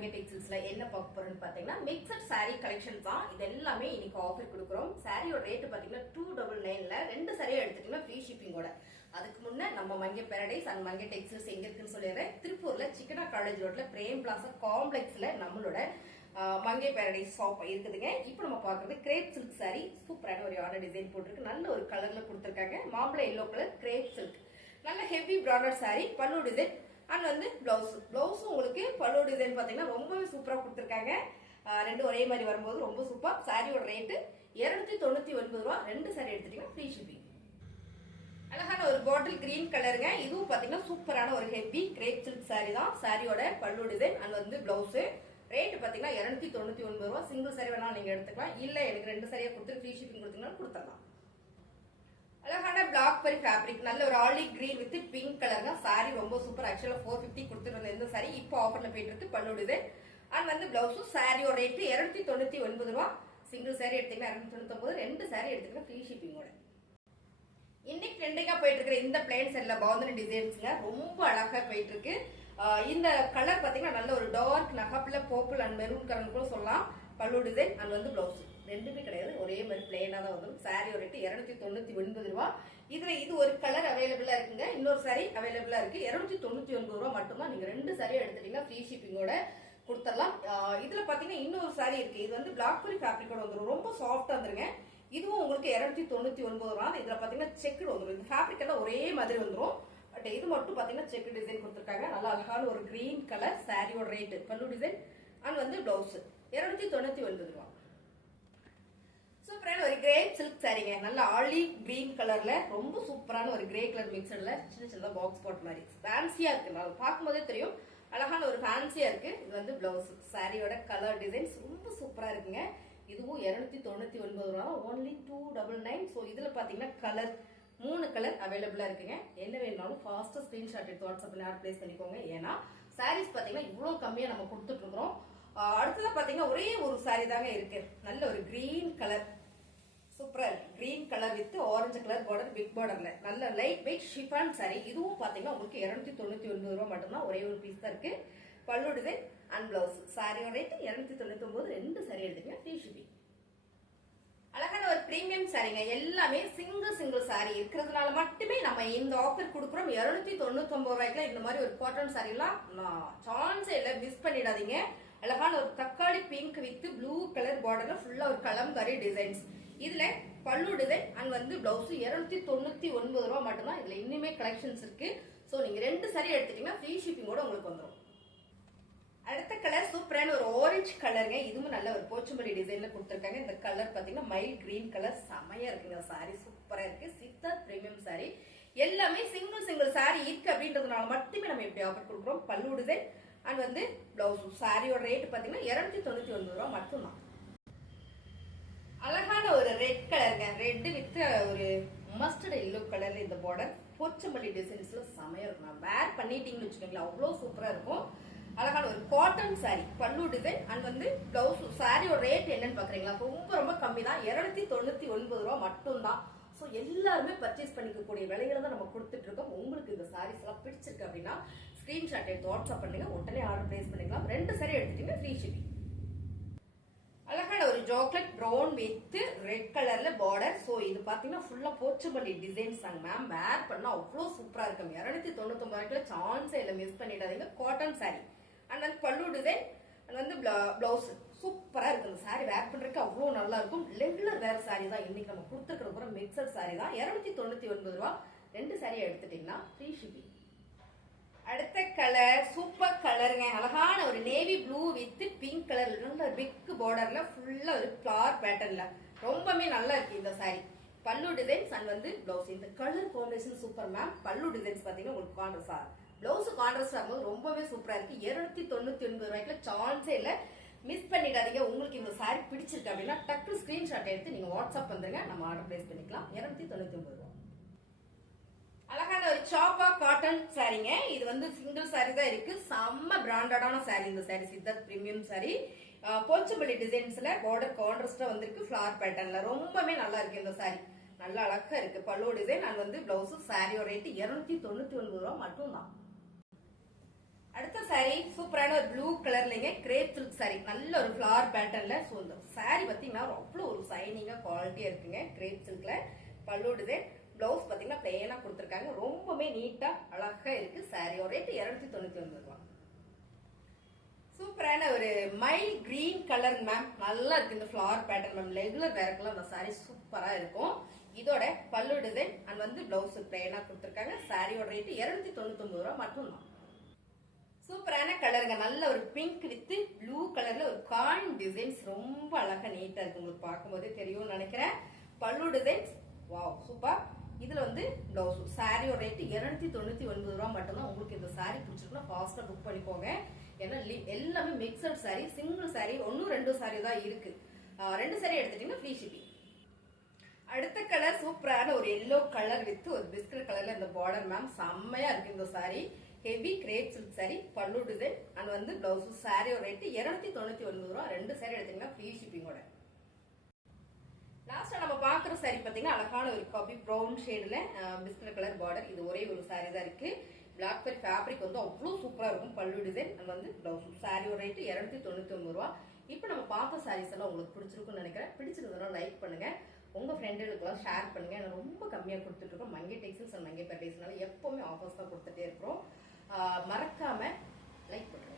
மங்கை டெக்ஸ்டைல்ஸ்ல என்ன பார்க்க போறோம்னு பாத்தீங்கன்னா மிக்சட் saree கலெக்ஷன் தான். இது எல்லாமே இன்னைக்கு ஆஃபர் கொடுக்குறோம். சாரியோட ரேட் பாத்தீங்கன்னா 299ல ரெண்டு சாரியை எடுத்துட்டீங்கன்னா ஃப்ரீ ஷிப்பிங்கோட. அதுக்கு முன்ன நம்ம மங்கை பாரடைஸ் அண்ட் மங்கை டெக்ஸ்டைல்ஸ் எங்க இருக்குன்னு சொல்லிடுறேன். திருப்பூர்ல சிக்கனா காலேஜ் ரோட்ல பிரேம் பிளாசா காம்ப்ளெக்ஸ்ல நம்மளோட மங்கை பாரடைஸ் ஷாப் இருக்குதுங்க. இப்போ நம்ம பாக்குறது கிரேப் சில்க் சாரி. சூப்பரான ஒரு ஆர்டர் டிசைன் போட்டிருக்கு. நல்ல ஒரு கலர்ல கொடுத்துருக்காங்க. மாம்பழ எல்லோ கலர் கிரேப் சில்க். நல்ல ஹெவி பிராண்டட் சாரி. பல்லு டிசைன் அண்ட் வந்து பிளவுஸ் உங்களுக்கு பல்லு டிசைன் பாத்தீங்கன்னா ரொம்பவே சூப்பரா கொடுத்துருக்காங்க. ரெண்டு ஒரே மாதிரி வரும்போது ரொம்ப சூப்பர். சாரியோட ரேட்டு 299 ரூபா. ரெண்டு சாரி எடுத்துட்டீங்கன்னா ஃப்ரீ ஷிப்பிங். அழகான ஒரு பாட்டில் கிரீன் கலருங்க. இதுவும் பாத்தீங்கன்னா சூப்பரான ஒரு ஹெவி கிரேப் சில்க் சாரி தான். சாரியோட பல்லு டிசைன் அண்ட் வந்து பிளவுஸ் ரேட் பாத்தீங்கன்னா 299 ரூபா. சிங்கிள் சாரி வேணாலும் நீங்க எடுத்துக்கலாம். இல்ல எனக்கு ரெண்டு சாரியா கொடுத்து ஃப்ரீ ஷிப்பிங் கொடுத்தீங்கன்னா கொடுத்துடலாம். அழகான பிளாக் பரி ஃபேப்ரிக். நல்ல ஒரு ஆலிவ் கிரீன் வித் பிங்க் கலர்னா சாரி ரொம்ப சூப்பர். ஆக்சுவலா 450 கொடுத்துருந்த இந்த சாரி இப்போ ஆஃபர்ல போயிட்டு இருக்கு. பல்லு டிசைன் அண்ட் வந்து பிளவுஸும் சாரியோட ரேட் 299 ரூபா. சிங்கிள் சாரி எடுத்தீங்கன்னா 299. ரெண்டு சாரி எடுத்தீங்கன்னா ஃப்ரீ ஷிப்பிங்கோட. இன்னைக்கு ட்ரெண்டிங்கா போயிட்டு இருக்கிற இந்த பிளைன் செட்ல பாந்தனி டிசைன்ஸ்ங்க ரொம்ப அழகா போயிட்டு இருக்கு. இந்த கலர் பாத்தீங்கன்னா நல்ல ஒரு டார்க் நகப்புல பர்பிள் அண்ட் மெரூன் கலர் கூட சொல்லலாம். பல்லு டிசைன் அண்ட் வந்து பிளவுஸ் ரெண்டுமே கிடையாது, ஒரே மாதிரி பிளைனா தான் வரும். சாரி ரேட் 299 ரூபா. இதுல இது ஒரு கலர் அவைலபிளா இருக்குங்க. இன்னொரு சாரி அவைலபிளா இருக்கு. 299 ரூபா மட்டும்தான். நீங்க ரெண்டு சாரி எடுத்துட்டீங்கன்னா ஃப்ரீ ஷிப்பிங்கோட கொடுத்துடலாம். இதுல பாத்தீங்கன்னா இன்னொரு சாரி இருக்கு. இது வந்து பிளாக் பரி ஃபேப்ரிக்கோட வந்துடும். ரொம்ப சாஃப்டா வந்துருங்க. இதுவும் உங்களுக்கு 299 ரூபா. இதுல பாத்தீங்கன்னா செக்குடு வந்துடும். இந்த ஃபேப்ரிக் எல்லாம் ஒரே மாதிரி வந்துடும். பட் இது மட்டும் பாத்தீங்கன்னா செக் டிசைன் கொடுத்துருக்காங்க. நல்லா அழகான ஒரு கிரீன் கலர். சாரியோட ரேட் பல்லு டிசைன் அண்ட் வந்து பிளவுஸ் 299 ரூபா. சூப்பரான ஒரு கிரேப் சில்க் சாரிங்க. நல்ல ஆலிவ் கிரீன் கலர்ல ரொம்ப சூப்பரான ஒரு கிரே கலர் மிக்சர்ல சின்ன சின்ன பாக்ஸ் போட் மாதிரி ஃபேன்சியா இருக்கு. நான் பார்க்கும்போதே தெரியும் அழகான ஒரு ஃபேன்சியா இருக்கு. இது வந்து பிளவுஸ். சாரியோட கலர் டிசைன்ஸ் ரொம்ப சூப்பரா இருக்குங்க. இதுவும் 299 ரூபா. ஒன்லி 299. ஸோ இதுல பாத்தீங்கன்னா கலர் 3 கலர் அவைலபிளா இருக்குங்க. என்ன வேணாலும் ஃபாஸ்டா ஸ்கிரீன்ஷாட் எடுத்து வாட்ஸ்அப்ல ஆட் பிளேஸ் பண்ணிக்கோங்க. ஏன்னா சாரீஸ் பாத்தீங்கன்னா இவ்வளவு கம்மியா நம்ம கொடுத்துட்டு இருக்கிறோம். அடுத்ததான் பாத்தீங்கன்னா ஒரே ஒரு சாரி தாங்க இருக்கு. நல்ல ஒரு கிரீன் கலர் சூப்பரா இருக்கு. Green colour with orange colour border, big பார்டர்ல நல்ல லைட் வெயிட் ஷிஃபான் சாரி. இதுவும் பாத்தீங்கன்னா உங்களுக்கு 299 ரூபா மட்டும்தான். ஒரே ஒரு பீஸ் தான் இருக்கு. பல்லு டிசைன் அண்ட் பிளவுஸ். சாரியோட ரேட் 299. ரெண்டு சாரி எடுத்துக்கங்க ஃப்ரீ ஷிப்பிங். அழகான ஒரு பிரீமியம் சாரிங்க. எல்லாமே சிங்கிள் சாரி இருக்கிறதுனால மட்டுமே நம்ம இந்த ஆஃபர் கொடுக்குறோம். 299 ரூபாய்க்குல இந்த மாதிரி ஒரு காட்டன் சாரி எல்லாம் சான்ஸே இல்ல. மிஸ் பண்ணிடாதீங்க. அழகான ஒரு தக்காளி பிங்க் வித் ப்ளூ கலர் பார்டர்ல ஃபுல்லா ஒரு கலம்காரி டிசைன்ஸ். இதுல பல்லு டிசைன் அண்ட் வந்து பிளவுஸ் 299 ரூபா மட்டும்தான். இதுல இன்னுமே கலெக்ஷன்ஸ் இருக்கு. சோ நீங்க ரெண்டு சாரி எடுத்துட்டீங்கன்னா ஃப்ரீ ஷிப்பிங்கோட உங்களுக்கு வந்துடும். அடுத்த கலர் சூப்பரான ஒரு ஆரஞ்சு கலருங்க. இதுவும் நல்ல ஒரு போச்சம்பள்ளி டிசைன்ல கொடுத்துருக்காங்க. இந்த கலர் பாத்தீங்கன்னா மைல் கிரீன் கலர். செமையா இருக்குங்க. சாரி சூப்பரா இருக்கு. Siddharth premium sorry. எல்லாமே சிங்கிள் சாரி இருக்கு அப்படின்றதுனால மட்டுமே நம்ம இப்படி ஆஃபர் கொடுக்குறோம். பல்லு டிசைன் அண்ட் வந்து பிளவுஸ். சாரியோட ரேட் பாத்தீங்கன்னா 299 ரூபா மட்டும்தான். அழகான ஒரு ரெட் கலருங்க. ரெட் வித் ஒரு மஸ்டர்ட் எல்லோ கலர்ல இந்த பார்டர் போச்சம்பள்ளி டிசைன்ஸ்ல செமையா இருக்கும். வேர் பண்ணிட்டீங்கன்னு வச்சுக்கோங்களேன், அவ்வளவு சூப்பரா இருக்கும். அழகான ஒரு காட்டன் சாரி. பல்லு டிசைன் அண்ட் வந்து பிளவுஸ். சாரியோட ரேட் என்னன்னு பாக்குறீங்களா? ரொம்ப கம்மி தான். 299 ரூபா மட்டும்தான். ஸோ எல்லாருமே பர்ச்சேஸ் பண்ணிக்கக்கூடிய விலைகளை தான் நம்ம கொடுத்துட்டு இருக்கோம். உங்களுக்கு இந்த சாரீஸ் எல்லாம் பிடிச்சிருக்கு அப்படின்னா ஸ்கிரீன்ஷாட் எடுத்து வாட்ஸ்அப் பண்ணுங்க. உடனே ஆர்டர் பிளேஸ் பண்ணிக்கலாம். ரெண்டு சாரி எடுத்துட்டீங்கன்னா ஃப்ரீ ஷிப்பிங். அழகான ஒரு சாக்லேட் பிரவுன் வித் ரெட் கலர்ல பார்டர். சோ இது பாத்தீங்கன்னா ஃபுல்லா போச்சம்பள்ளி டிசைன்ஸ் தாங்க மேம். வேர் பண்ணா அவ்வளவு சூப்பரா இருக்கும். 299 ரூபாய்க்குள்ள சான்ஸே இல்ல. மிஸ் பண்ணிடாதீங்க. காட்டன் சாரி அண்ட் வந்து பல்லு டிசைன் அண்ட் வந்து பிளவுஸ் சூப்பரா இருக்கு. இந்த சாரி வேர் பண்றதுக்கு அவ்வளவு நல்லா இருக்கும். ரெகுலர் வேர் சாரி தான் இன்னைக்கு நம்ம கொடுத்துருக்கிற மிக்சர் சாரி தான். 299 ரூபா. ரெண்டு சாரி எடுத்துட்டீங்கன்னா ஃப்ரீ ஷிப்பிங். அடுத்த கலர் சூப்பர் கலருங்க. அழகான ஒரு navy blue with pink colour. நல்ல பிக் பார்டர்ல ஃபுல்லா ஒரு ஃபிளவர் பேட்டர்ன்ல ரொம்பவே நல்லா இருக்கு இந்த சாரி. பல்லு டிசைன்ஸ் அண்ட் வந்து பிளவுஸ். இந்த கலர் காம்பினேஷன் சூப்பர் மேம். பல்லு டிசைன்ஸ் பாத்தீங்கன்னா உங்களுக்கு கான்ட்ராஸ்ட், பிளவுஸ் கான்ட்ராஸ்ட் ஆகும்போது ரொம்பவே சூப்பரா இருக்கு. 299 ரூபாய்க்குல சான்ஸே இல்ல. மிஸ் பண்ணிடாதீங்க. உங்களுக்கு இந்த சாரி பிடிச்சிருக்கு அப்படின்னா டக்கு ஸ்கிரீன்ஷாட் எடுத்து நீங்க வாட்ஸ்அப் வந்துருங்க. நம்ம ஆர்டர் பிளேஸ் பண்ணிக்கலாம். 299 ரூபாய். அழகான ஒரு சாப்பா காட்டன் சாரிங்க. இது வந்து சிங்கிள் சாரி தான் இருக்கு. செம்ம பிராண்டடான சாரி இந்த சாரி. சித்தார்த் பிரீமியம் சாரி. போச்சம்பள்ளி டிசைன்ஸ்ல பார்டர் கான்ட்ராஸ்டா வந்திருக்கு. ஃபிளவர் பேட்டர்ன்ல ரொம்பவே நல்லா இருக்கு இந்த சாரி. நல்லா அழகா இருக்கு. பல்லு டிசைன் அண்ட் வந்து பிளவுஸ். சாரியோட ரேட் 299 ரூபா மட்டும் தான். அடுத்த saree சூப்பரான ஒரு ப்ளூ கலர்லங்க கிரேப் சில்க் saree, நல்ல ஒரு ஃபிளவர் பேட்டர்ன்ல. ஸோ இந்த saree பார்த்தீங்கன்னா அவ்வளோ ஒரு சைனிங்கா குவாலிட்டியா இருக்குங்க. கிரேப் சில்க்ல பல்லு டிசைன், பிளவுஸ் பார்த்தீங்கன்னா பிளெயினா கொடுத்துருக்காங்க. ரொம்பவே நீட்டா அழகா இருக்கு. சாரியோட ரேட் 299 ரூபாய். சூப்பரான ஒரு மைல் கிரீன் கலர் மேம், நல்லா இருக்கு இந்த ஃபிளவர் பேட்டர்ன் மேம். ரெகுலர் வேர்க்கெல்லாம் அந்த சாரி சூப்பரா இருக்கும். இதோட பல்லு டிசைன் அண்ட் வந்து பிளவுஸ் பிளெயினா கொடுத்துருக்காங்க. சாரியோட ரேட் 299 ரூபாய் மட்டும் தான். சூப்பரான கலருங்க, நல்ல ஒரு பிங்க் வித் ப்ளூ கலர்ல ஒரு காயின் டிசைன்ஸ், ரொம்ப அழகா நீட்டா இருக்கு. உங்களுக்கு பார்க்கும்போதே தெரியும்னு நினைக்கிறேன். பல்லு டிசைன்ஸ் வாவ் சூப்பர். இதுல வந்து பிளவுஸ். சாரியோட ரேட் 299 ரூபாய் மட்டும்தான். உங்களுக்கு இந்த சாரி பிடிச்சிருக்குன்னா ஃபாஸ்டா புக் பண்ணிக்கோங்க. ஏன்னா எல்லாமே மிக்சட் சாரி, சிங்கிள் சாரி, ஒன்னும் ரெண்டு சாரி தான் இருக்கு. ரெண்டு சாரி எடுத்துட்டீங்கன்னா ஃப்ரீ ஷிப்பிங். அடுத்த கலர் சூப்பரான ஒரு எல்லோ கலர் வித் ஒரு பிஸ்கட் கலர்ல இந்த பார்டர் மேம், செம்மையா இருக்கு இந்த sorry. Heavy grape silk sorry, பல்லு டிசைன் அண்ட் வந்து பிளவுஸ். சாரியோட ரேட் 299 ரூபாய். ரெண்டு சாரி எடுத்தீங்கன்னா ஃப்ரீ ஷிப்பிங்கோட. லாஸ்டா நம்ம பாக்குற சாரி பாத்தீங்கன்னா அழகான ஒரு காபி ப்ரௌன் ஷேட்ல பிஸ்கட் கலர் பார்டர். இது ஒரே ஒரு சாரி தான் இருக்கு. பிளாக் கலர் ஃபேப்ரிக் வந்து அவ்வளவு சூப்பரா இருக்கும். பல்லு டிசைன் அண்ட் வந்து பிளவுஸ். சாரியோட ரேட் 299 ரூபாய். இப்போ நம்ம பார்த்த சாரீஸ் எல்லாம் உங்களுக்கு பிடிச்சிருக்கும்னு நினைக்கிறேன். பிடிச்சிருந்ததுனா லைக் பண்ணுங்க, உங்க ஃப்ரெண்டுகளுக்கெல்லாம் ஷேர் பண்ணுங்க. ஏன்னா ரொம்ப கம்மியா கொடுத்துட்டு இருக்கோம். மங்கை டெக்ஸ்டைல்ஸ் அண்ட் மங்கை பேரடைஸ்னால எப்பவுமே ஆஃபர்ஸ் தான் கொடுத்துட்டே இருக்கிறோம். மறக்காம லைக் பண்ணுங்க.